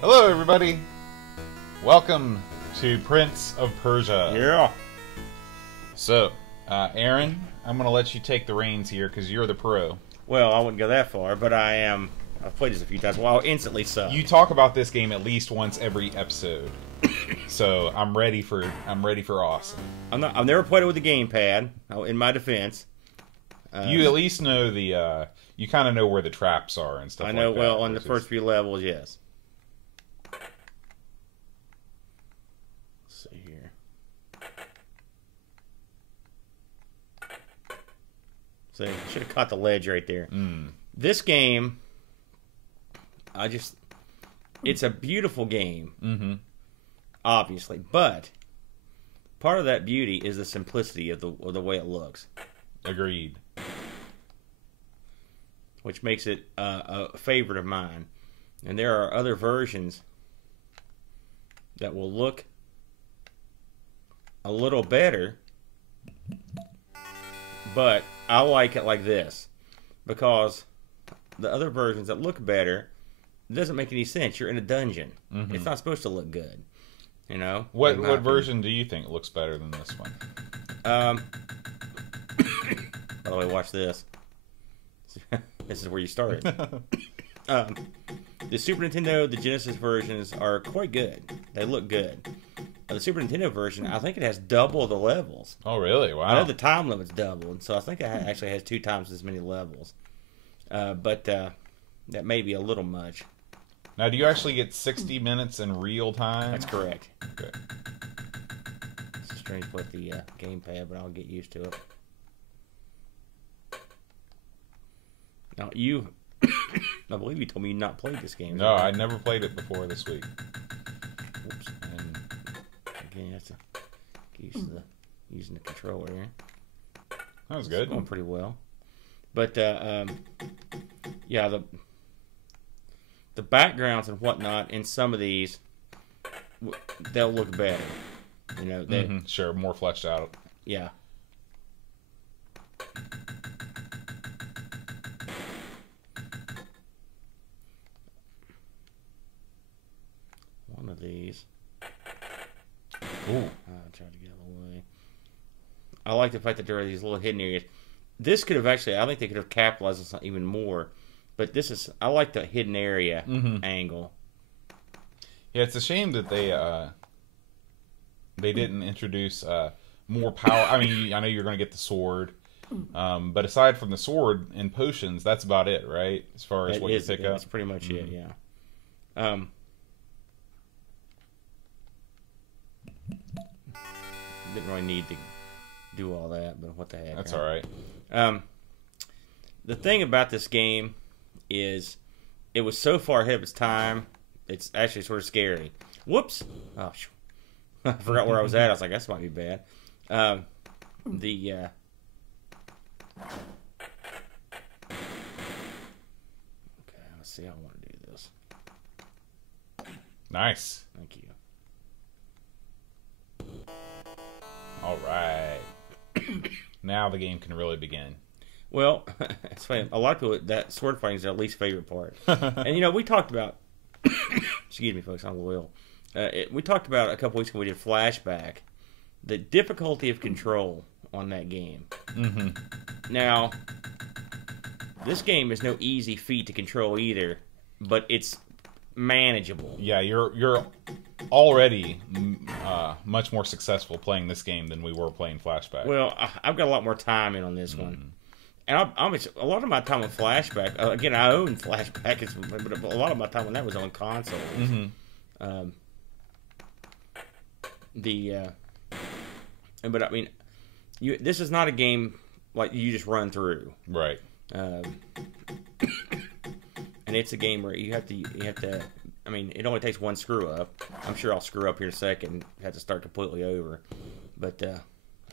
Hello, everybody. Welcome to Prince of Persia. Yeah. So, Aaron, I'm going to let you take the reins here because you're the pro. Well, I wouldn't go that far, but I am. I've played this a few times. Well, I'll instantly suck. You talk about this game at least once every episode, so I'm ready for awesome. I've never played it with a gamepad. In my defense, You at least know the. You kind of know where the traps are and stuff. I know. Like that, Well, on the first few levels, yes. Let's see here. So should have caught the ledge right there. This game, it's a beautiful game, obviously, but part of that beauty is the simplicity of the way it looks. Agreed. Which makes it a favorite of mine. And there are other versions that will look a little better, but I like it like this because the other versions that look better, it doesn't make any sense. You're in a dungeon. It's not supposed to look good. You know? What version do you think looks better than this one? By the way, watch this. This is where you started. The Super Nintendo, the Genesis versions are quite good. They look good. The Super Nintendo version, I think it has double the levels. Oh, really? Wow. I know the time limit's double, and so I think it actually has 2 times as many levels. But that may be a little much. Now, do you actually get 60 minutes in real time? That's correct. Okay. It's strange with the gamepad, but I'll get used to it. Now, I believe you told me you not played this game. No, I never played it before this week. Whoops. And again, you have to get used to using the controller here. That was It's good. going pretty well. But, yeah, the backgrounds and whatnot in some of these, they'll look better. You know, Sure, more fleshed out. Yeah. One of these. Ooh. I'll try to get out of the way. I like the fact that there are these little hidden areas. This could have actually, I think they could have capitalized on something even more. But this is, I like the hidden area angle. Yeah, it's a shame that they didn't introduce more power. I mean, I know you're going to get the sword, but aside from the sword and potions, that's about it, right? As far as what you pick up, that's pretty much it. Yeah. Didn't really need to do all that, but what the heck? That's all right. The thing about this game is it was so far ahead of its time, it's actually sort of scary. Whoops! Oh, I forgot where I was at. I was like, this might be bad. Okay, let's see how I want to do this. Nice. Thank you. All right. Now the game can really begin. Well, it's funny. A lot of people, that sword fighting is their least favorite part. And, you know, we talked about... excuse me, folks, I'm a little ill. We talked about a couple weeks ago, we did Flashback, the difficulty of control on that game. Now, this game is no easy feat to control either, but it's manageable. Yeah, you're already much more successful playing this game than we were playing Flashback. Well, I've got a lot more time in on this one. And a lot of my time with Flashback, again, I own Flashback, but a lot of my time when that was on consoles. But I mean, this is not a game like you just run through, right? And it's a game where you have to. I mean, it only takes one screw up. I'm sure I'll screw up here in a second and have to start completely over. But let's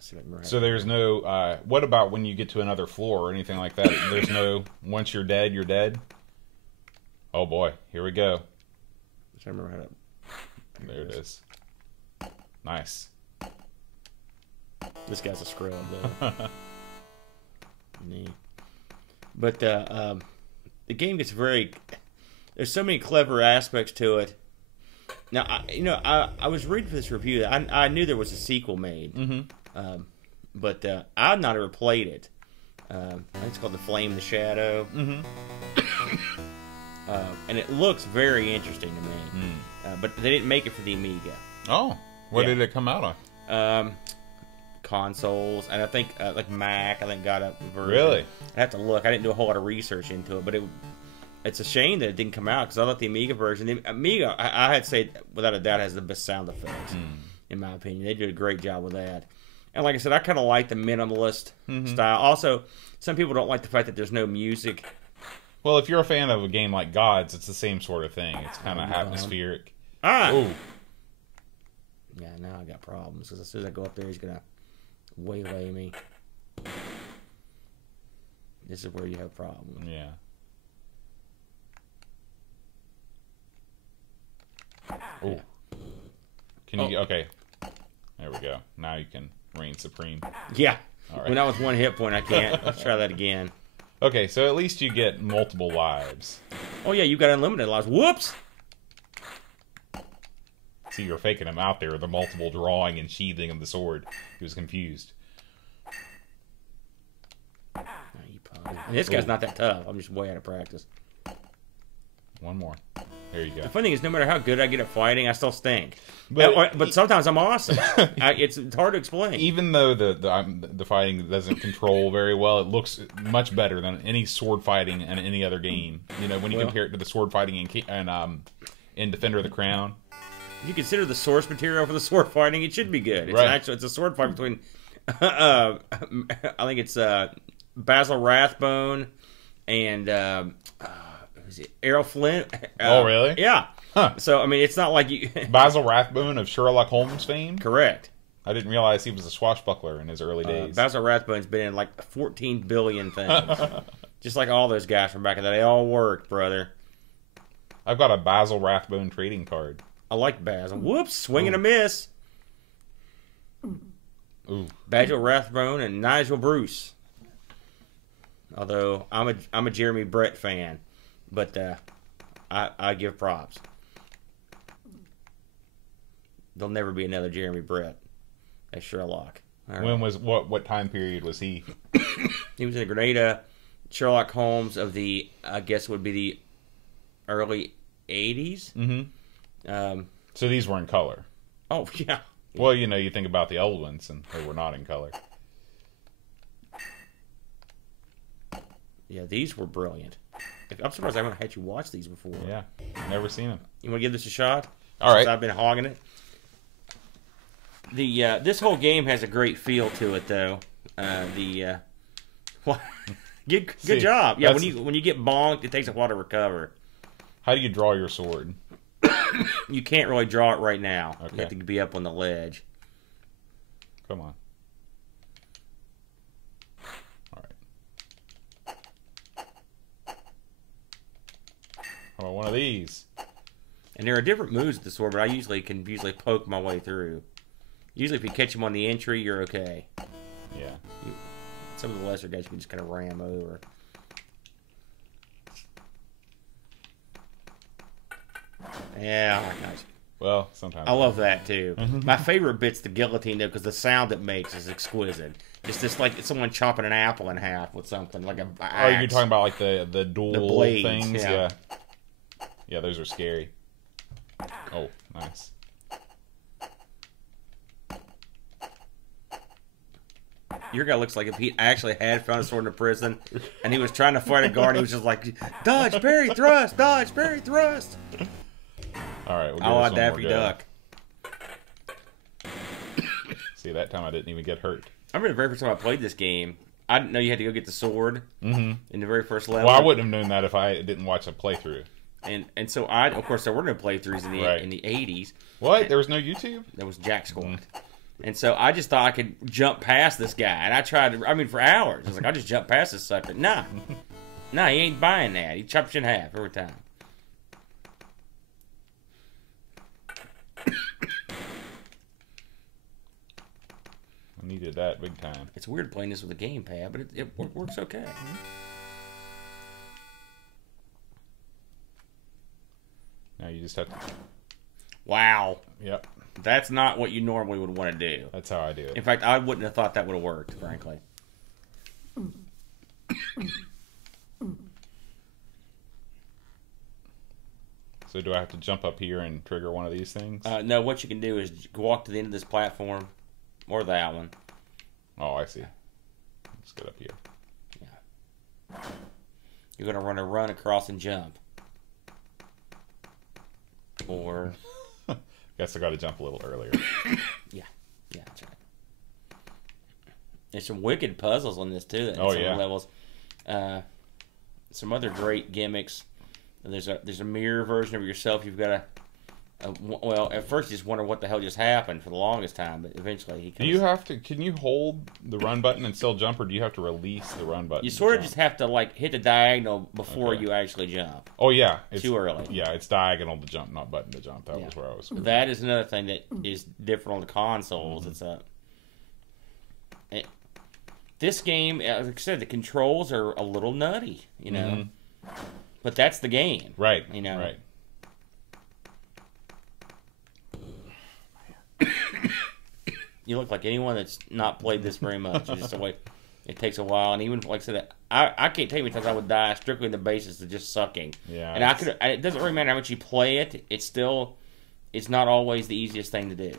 see if I can remember. So there's no. What about when you get to another floor or anything like that? There's no. Once you're dead, you're dead. Oh boy, here we go. I remember how to. There it is. Nice. This guy's a scrub, though. But the game gets very... There's so many clever aspects to it Now, I was reading for this review. I knew there was a sequel made, but I've not ever played it. I think it's called The Flame, the Shadow, and it looks very interesting to me. But they didn't make it for the Amiga. Oh, what did it come out on? Consoles, and I think like Mac. I think got a version. Really? I have to look. I didn't do a whole lot of research into it, but it's a shame that it didn't come out because I thought the Amiga version, the Amiga, I had to say without a doubt has the best sound effects in my opinion. They did a great job with that. And like I said, I kind of like the minimalist style. Also, some people don't like the fact that there's no music. Well, if you're a fan of a game like Gods, it's the same sort of thing. It's kind of atmospheric. Ooh. Yeah, now I got problems because as soon as I go up there, he's gonna waylay me. This is where you have problems. Yeah. Oh. Yeah. Can you? Okay. There we go. Now you can reign supreme. Yeah. All right. When I was one hit point, I can't. Let's try that again. Okay, so at least you get multiple lives. Oh yeah, you got unlimited lives. Whoops. See, you're faking him out there with the multiple drawing and sheathing of the sword. He was confused. Oh, you probably... And this guy's not that tough. I'm just way out of practice. One more. There you go. The funny thing is, no matter how good I get at fighting, I still stink. But sometimes I'm awesome. It's hard to explain. Even though the fighting doesn't control very well, it looks much better than any sword fighting in any other game. You know, when you compare it to the sword fighting in Defender of the Crown. If you consider the source material for the sword fighting, it should be good. It's it's a sword fight between, I think it's Basil Rathbone and is it Errol Flynn? Oh, really? Yeah. Huh. So I mean, it's not like you. Basil Rathbone of Sherlock Holmes fame. Correct. I didn't realize he was a swashbuckler in his early days. Basil Rathbone's been in like 14 billion things, just like all those guys from back in the day. They all worked, brother. I've got a Basil Rathbone trading card. I like Basil. Whoops, swing and a miss. Ooh. Basil Rathbone and Nigel Bruce. Although I'm a Jeremy Brett fan, but I give props. There'll never be another Jeremy Brett as Sherlock. Right. When was what time period was he? He was in Grenada, Sherlock Holmes of the I guess would be the early 80s. Mm-hmm. So these were in color. Oh yeah. Well, you know, you think about the old ones, and they were not in color. Yeah, these were brilliant. I'm surprised I haven't had you watch these before. Yeah, never seen them. You want to give this a shot? All right. I've been hogging it. This whole game has a great feel to it, though. Good job. Yeah, when you get bonked, it takes a while to recover. How do you draw your sword? You can't really draw it right now. Okay. You have to be up on the ledge. Come on. All right. How about one of these? And there are different moves with the sword, but I usually can poke my way through. Usually if you catch them on the entry, you're okay. Yeah. Some of the lesser guys you can just kind of ram over. Yeah, nice. Well, sometimes. I love that too. My favorite bit's the guillotine though, because the sound it makes is exquisite. It's just like someone chopping an apple in half with something like a axe. Oh, you're talking about like the dual blades, things? yeah. Yeah, those are scary. Oh, nice. Your guy looks like if he actually had found a sword in a prison and he was trying to fight a guard, he was just like, dodge, parry, thrust, dodge, parry, thrust. All right, we'll I want Daffy Duck. See, that time I didn't even get hurt. I remember the very first time I played this game, I didn't know you had to go get the sword in the very first level. Well, I wouldn't have known that if I didn't watch a playthrough. And so of course, there were no playthroughs in the 80s. What? There was no YouTube? There was Jack Squad. And so I just thought I could jump past this guy. And I tried for hours. I was like, I'll just jump past this sucker. Nah, he ain't buying that. He chops you in half every time. I needed that big time. It's weird playing this with a gamepad, but it works okay. Now you just have to... Wow. Yep. That's not what you normally would want to do. That's how I do it. In fact, I wouldn't have thought that would have worked, frankly. So do I have to jump up here and trigger one of these things? No, what you can do is walk to the end of this platform, or that one. Oh, I see. Let's get up here. Yeah. You're going to want to run across and jump. Or... Guess I got to jump a little earlier. Yeah, that's right. There's some wicked puzzles on this too. Oh, some yeah. Levels. Some other great gimmicks. There's a mirror version of yourself. You've got well, at first you just wonder what the hell just happened for the longest time, but eventually he comes. Do you have to? Can you hold the run button and still jump, or do you have to release the run button? You sort of just have to like hit the diagonal before you actually jump. Oh yeah, it's too early. Yeah, it's diagonal to jump, not button to jump. That was where I was. That is another thing that is different on the consoles. This game, like I said, the controls are a little nutty, you know. But that's the game, right? You know, right. You look like anyone that's not played this very much. It's just the way it takes a while, and even like I said, I can't tell you how many times I would die strictly on the basis of just sucking. Yeah, and it doesn't really matter how much you play it. It's not always the easiest thing to do.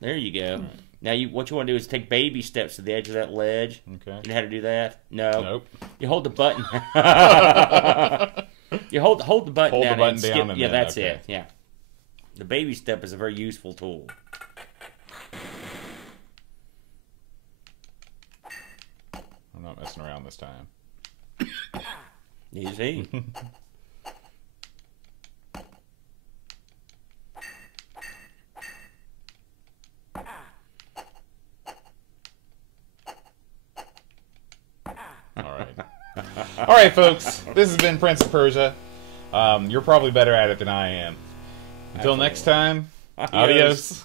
There you go. Right. Now what you want to do is take baby steps to the edge of that ledge. Okay. You know how to do that? No. Nope. You hold the button. You hold the button hold down. The button down and yeah, that's it. Yeah. The baby step is a very useful tool. I'm not messing around this time. Easy. All right, folks. This has been Prince of Persia. You're probably better at it than I am. Until next time, adios.